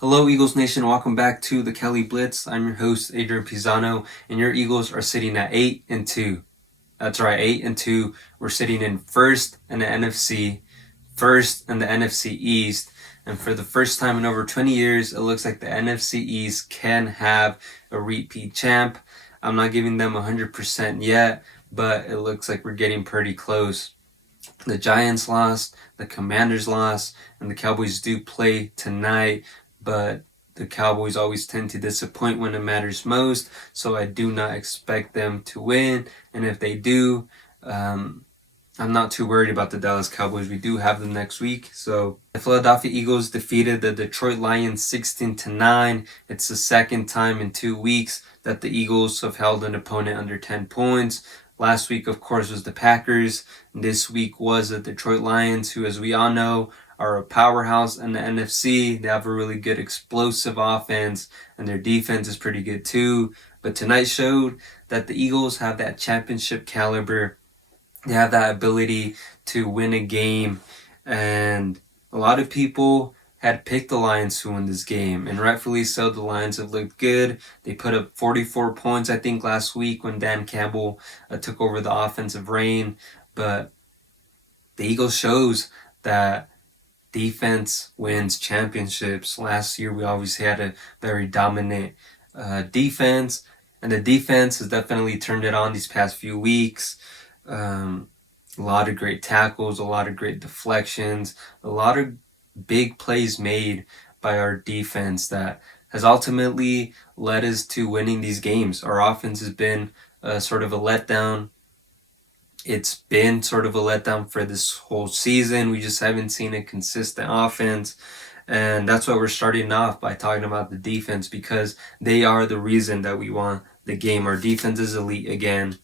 Hello, Eagles Nation. Welcome back to the Kelly Blitz. I'm your host, Adrian Pisano, and your Eagles are sitting at 8-2. That's right, 8-2. We're sitting in first in the NFC, first in the NFC East, and for the first time in over 20 years, it looks like the NFC East can have a repeat champ. I'm not giving them 100% yet, but it looks like we're getting pretty close. The Giants lost, the Commanders lost, and the Cowboys do play tonight, but the Cowboys always tend to disappoint when it matters most, so I do not expect them to win. And if they do, I'm not too worried about the Dallas Cowboys. We do have them next week. So the Philadelphia Eagles defeated the Detroit Lions 16-9. It's the second time in 2 weeks that the Eagles have held an opponent under 10 points. Last week, of course, was the Packers. This week was the Detroit Lions, who, as we all know, are a powerhouse in the NFC. They have a really good explosive offense, and their defense is pretty good too. But tonight showed that the Eagles have that championship caliber. They have that ability to win a game, and a lot of people had picked the Lions to win this game, and rightfully so. The Lions have looked good. They put up 44 points, I think, last week when Dan Campbell took over the offensive reign, but the Eagles shows that defense wins championships. Last year, we obviously had a very dominant defense, and the defense has definitely turned it on these past few weeks. A lot of great tackles, a lot of great deflections, a lot of big plays made by our defense that has ultimately led us to winning these games. Our offense has been sort of a letdown. It's been sort of a letdown for this whole season. We just haven't seen a consistent offense. And that's why we're starting off by talking about the defense, because they are the reason that we won the game. Our defense is elite again.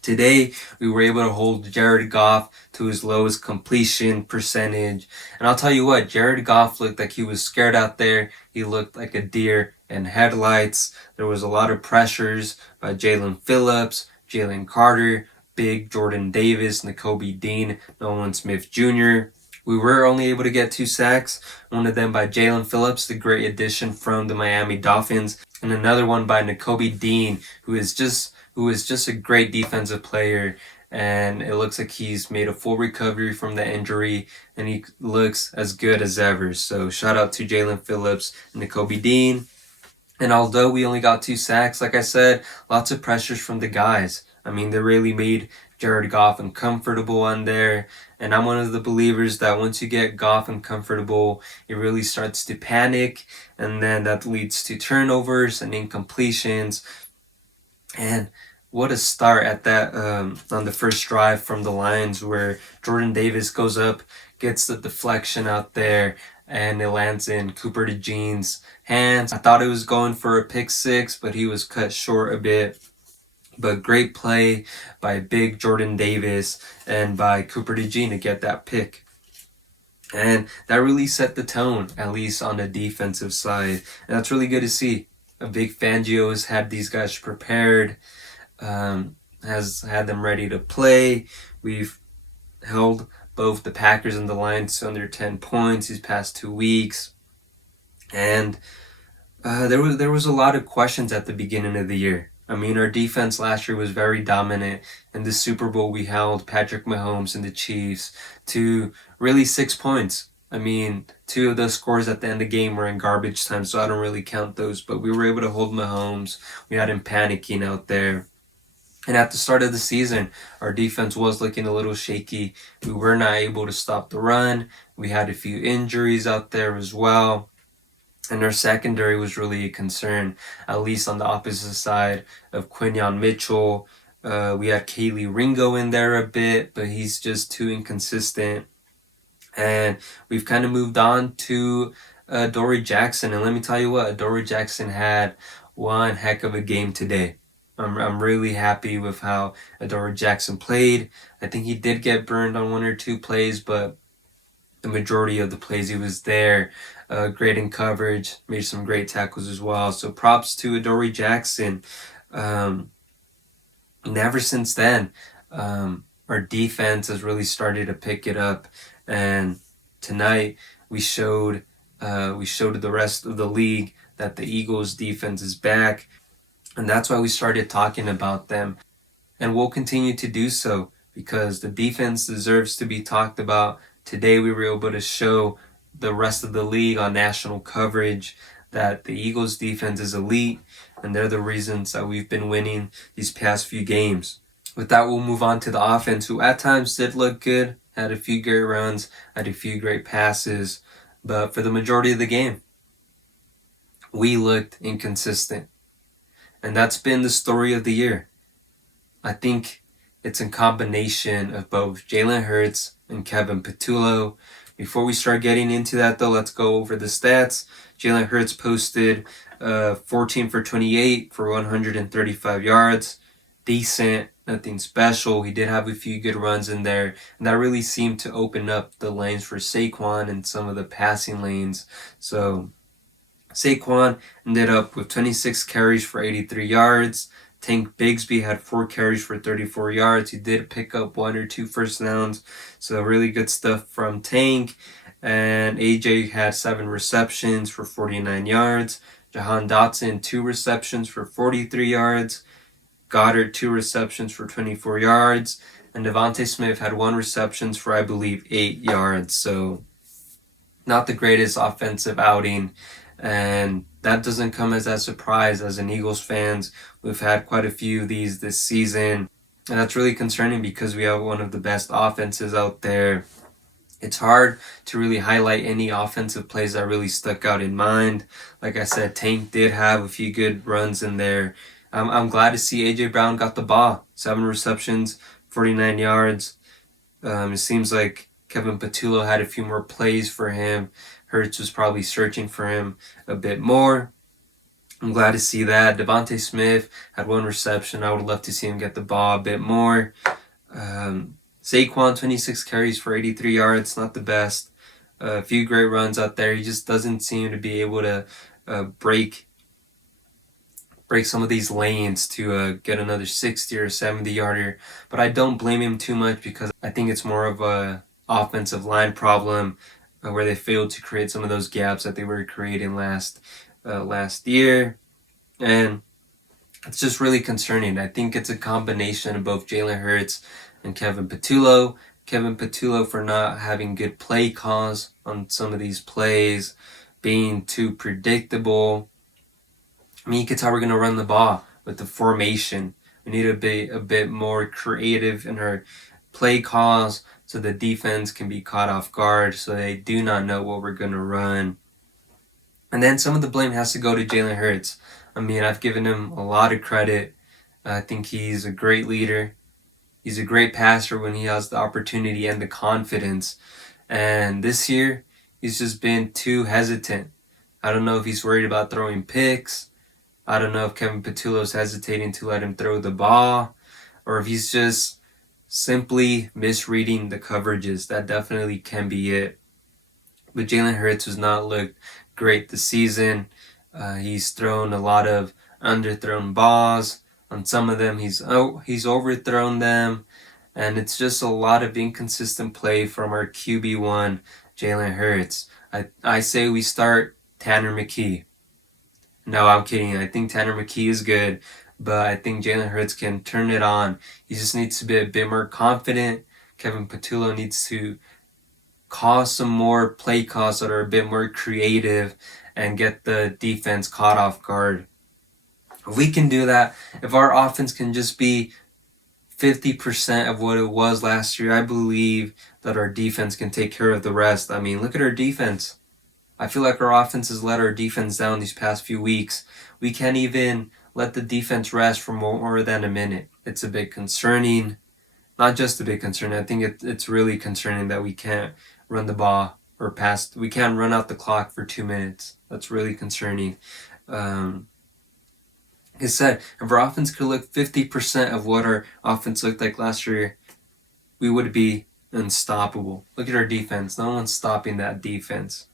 Today, we were able to hold Jared Goff to his lowest completion percentage. And I'll tell you what, Jared Goff looked like he was scared out there. He looked like a deer in headlights. There was a lot of pressures by Jalen Phillips, Jalen Carter, Big Jordan Davis, Nakobe Dean, Nolan Smith Jr. We were only able to get 2 sacks, one of them by Jalen Phillips, the great addition from the Miami Dolphins, and another one by Nakobe Dean, who is just a great defensive player, and it looks like he's made a full recovery from the injury, and he looks as good as ever. So shout out to Jalen Phillips and Nakobe Dean. And although we only got 2 sacks, like I said, lots of pressures from the guys. I mean, they really made Jared Goff uncomfortable on there. And I'm one of the believers that once you get Goff uncomfortable, it really starts to panic. And then that leads to turnovers and incompletions. And what a start at that on the first drive from the Lions, where Jordan Davis goes up, gets the deflection out there, and it lands in Cooper DeJean's hands. I thought it was going for a pick six, but he was cut short a bit. But great play by big Jordan Davis and by Cooper DeJean to get that pick. And that really set the tone, at least on the defensive side. And that's really good to see. A big Fangio has had these guys prepared, has had them ready to play. We've held both the Packers and the Lions to under 10 points these past 2 weeks. And there was a lot of questions at the beginning of the year. I mean, our defense last year was very dominant. In the Super Bowl, we held Patrick Mahomes and the Chiefs to really 6 points. I mean, 2 of those scores at the end of the game were in garbage time, so I don't really count those. But we were able to hold Mahomes. We had him panicking out there. And at the start of the season, our defense was looking a little shaky. We were not able to stop the run. We had a few injuries out there as well. And our secondary was really a concern, at least on the opposite side of Quinyon Mitchell. We had Kaylee Ringo in there a bit, but he's just too inconsistent. And we've kind of moved on to Dory Jackson. And let me tell you what, Dory Jackson had one heck of a game today. I'm really happy with how Adoree Jackson played. I think he did get burned on 1 or 2 plays, but the majority of the plays he was there. Great in coverage, made some great tackles as well. So props to Adoree Jackson. And ever since then, our defense has really started to pick it up. And tonight we showed We showed the rest of the league that the Eagles defense is back, and that's why we started talking about them. And we'll continue to do so because the defense deserves to be talked about. Today we were able to show the rest of the league on national coverage that the Eagles defense is elite, and they're the reasons that we've been winning these past few games. With that, we'll move on to the offense, who at times did look good, had a few great runs, had a few great passes, but for the majority of the game, we looked inconsistent. And that's been the story of the year. I think it's a combination of both Jalen Hurts and Kevin Patullo. Before we start getting into that, though, let's go over the stats. Jalen Hurts posted 14 for 28 for 135 yards. Decent, nothing special. He did have a few good runs in there, and that really seemed to open up the lanes for Saquon and some of the passing lanes. So Saquon ended up with 26 carries for 83 yards. Tank Bigsby had 4 carries for 34 yards. He did pick up 1 or 2 first downs, so really good stuff from Tank. And AJ had 7 receptions for 49 yards. Jahan Dotson, 2 receptions for 43 yards. Goddard, 2 receptions for 24 yards. And Devontae Smith had 1 receptions for, I believe, 8 yards. So not the greatest offensive outing. And that doesn't come as a surprise as an Eagles fans. We've had quite a few of these this season. And that's really concerning because we have one of the best offenses out there. It's hard to really highlight any offensive plays that really stuck out in mind. Like I said, Tank did have a few good runs in there. I'm glad to see A.J. Brown got the ball. 7 receptions, 49 yards. It seems like Kevin Patullo had a few more plays for him. Hurts was probably searching for him a bit more. I'm glad to see that. Devontae Smith had 1 reception. I would love to see him get the ball a bit more. Saquon, 26 carries for 83 yards. Not the best. A few great runs out there. He just doesn't seem to be able to break some of these lanes to get another 60 or 70 yarder. But I don't blame him too much because I think it's more of a offensive line problem where they failed to create some of those gaps that they were creating last year. And it's just really concerning. I think it's a combination of both Jalen Hurts and Kevin Patullo. Kevin Patullo for not having good play calls on some of these plays, being too predictable. I mean, you can tell we're going to run the ball with the formation. We need to be a bit more creative in our play calls so the defense can be caught off guard so they do not know what we're going to run. And then some of the blame has to go to Jalen Hurts. I mean, I've given him a lot of credit. I think he's a great leader. He's a great passer when he has the opportunity and the confidence. And this year, he's just been too hesitant. I don't know if he's worried about throwing picks. I don't know if Kevin Patullo's hesitating to let him throw the ball, or if he's just simply misreading the coverages. That definitely can be it. But Jalen Hurts has not looked great this season. He's thrown a lot of underthrown balls. On some of them, he's overthrown them. And it's just a lot of inconsistent play from our QB1, Jalen Hurts. I say we start Tanner McKee. No, I'm kidding. I think Tanner McKee is good, but I think Jalen Hurts can turn it on. He just needs to be a bit more confident. Kevin Patullo needs to call some more play calls that are a bit more creative and get the defense caught off guard. If we can do that, if our offense can just be 50% of what it was last year, I believe that our defense can take care of the rest. I mean, look at our defense. I feel like our offense has let our defense down these past few weeks. We can't even let the defense rest for more than a minute. It's a bit concerning. Not just a bit concerning. I think it's really concerning that we can't run the ball or pass. We can't run out the clock for 2 minutes. That's really concerning. Like I said, if our offense could look 50% of what our offense looked like last year, we would be unstoppable. Look at our defense. No one's stopping that defense.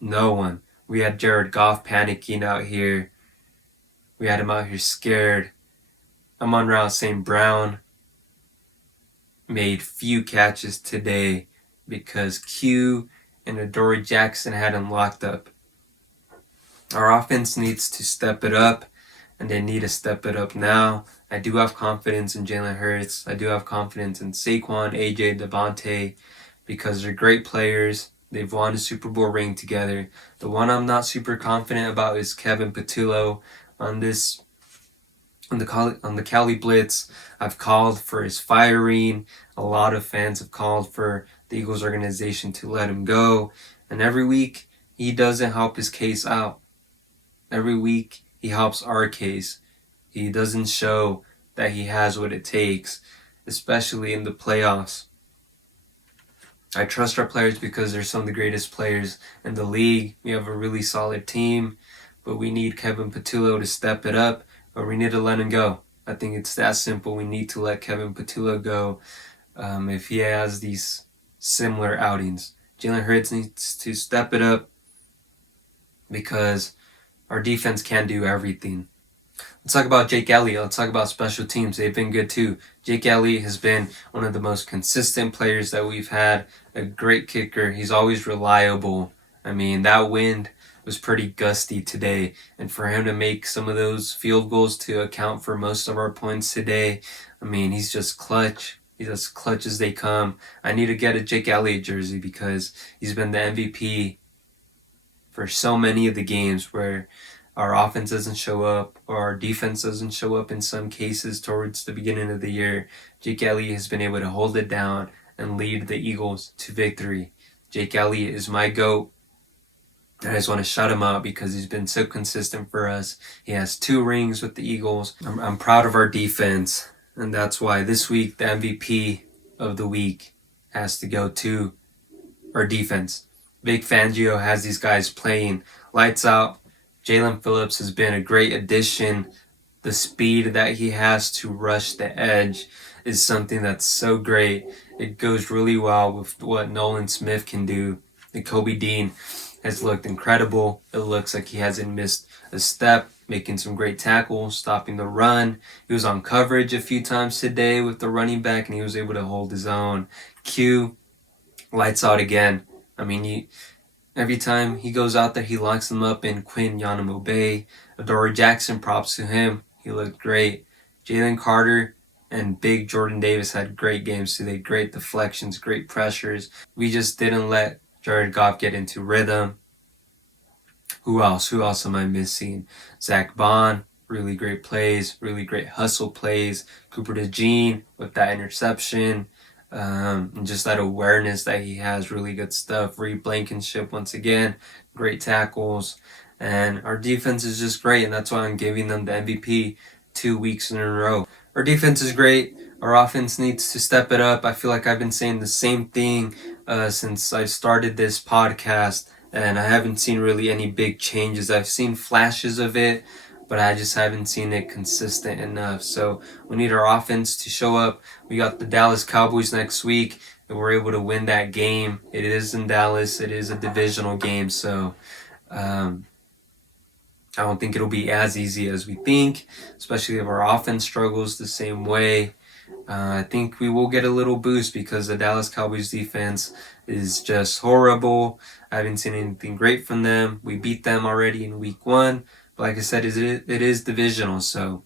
No one. We had Jared Goff panicking out here. We had him out here scared. Amon-Ra St. Brown made few catches today because Q and Adoree Jackson had him locked up. Our offense needs to step it up, and they need to step it up now. I do have confidence in Jalen Hurts. I do have confidence in Saquon, AJ, Devontae, because they're great players. They've won a Super Bowl ring together. The one I'm not super confident about is Kevin Patullo. On the Cali Blitz, I've called for his firing. A lot of fans have called for the Eagles organization to let him go. And every week, he doesn't help his case out. Every week, he helps our case. He doesn't show that he has what it takes, especially in the playoffs. I trust our players because they're some of the greatest players in the league. We have a really solid team, but we need Kevin Patullo to step it up, or we need to let him go. I think it's that simple. We need to let Kevin Patullo go if he has these similar outings. Jalen Hurts needs to step it up because our defense can't do everything. Let's talk about Jake Elliott. Let's talk about special teams. They've been good too. Jake Elliott has been one of the most consistent players that we've had. A great kicker. He's always reliable. I mean, that wind was pretty gusty today. And for him to make some of those field goals to account for most of our points today, I mean, he's just clutch. He's as clutch as they come. I need to get a Jake Elliott jersey because he's been the MVP for so many of the games where our offense doesn't show up or our defense doesn't show up in some cases towards the beginning of the year. Jake Elliott has been able to hold it down and lead the Eagles to victory. Jake Elliott is my GOAT. I just want to shout him out because he's been so consistent for us. He has 2 rings with the Eagles. I'm proud of our defense, and that's why this week the MVP of the week has to go to our defense. Vic Fangio has these guys playing lights out. Jalen Phillips has been a great addition. The speed that he has to rush the edge is something that's so great. It goes really well with what Nolan Smith can do. And Kobe Dean has looked incredible. It looks like he hasn't missed a step, making some great tackles, stopping the run. He was on coverage a few times today with the running back, and he was able to hold his own. Q, lights out again. I mean, every time he goes out there, he locks them up in Quinn Yanamobe. Adoree Jackson, props to him. He looked great. Jalen Carter and Big Jordan Davis had great games today. Great deflections, great pressures. We just didn't let Jared Goff get into rhythm. Who else? Who else am I missing? Zach Bond, really great plays, really great hustle plays. Cooper DeJean with that interception. And just that awareness that he has, really good stuff. Reed Blankenship, once again, great tackles. And our defense is just great, and that's why I'm giving them the MVP 2 weeks in a row. Our defense is great. Our offense needs to step it up. I feel like I've been saying the same thing since I started this podcast, and I haven't seen really any big changes. I've seen flashes of it, but I just haven't seen it consistent enough. So we need our offense to show up. We got the Dallas Cowboys next week, and we're able to win that game. It is in Dallas. It is a divisional game, so I don't think it'll be as easy as we think, especially if our offense struggles the same way. I think we will get a little boost because the Dallas Cowboys defense is just horrible. I haven't seen anything great from them. We beat them already in week 1. But like I said, it is divisional, so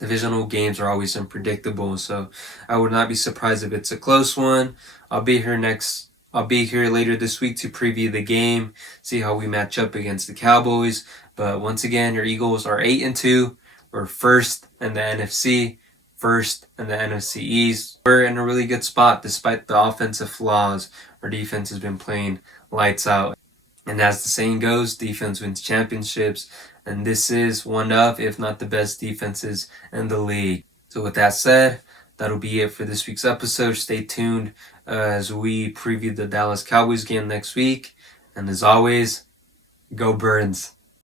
divisional games are always unpredictable. So I would not be surprised if it's a close one. I'll be here later this week to preview the game, see how we match up against the Cowboys. But once again, your Eagles are 8-2. We're first in the NFC, first in the NFC East. We're in a really good spot despite the offensive flaws. Our defense has been playing lights out. And as the saying goes, defense wins championships. And this is one of, if not the best defenses in the league. So with that said, that'll be it for this week's episode. Stay tuned as we preview the Dallas Cowboys game next week. And as always, go Birds.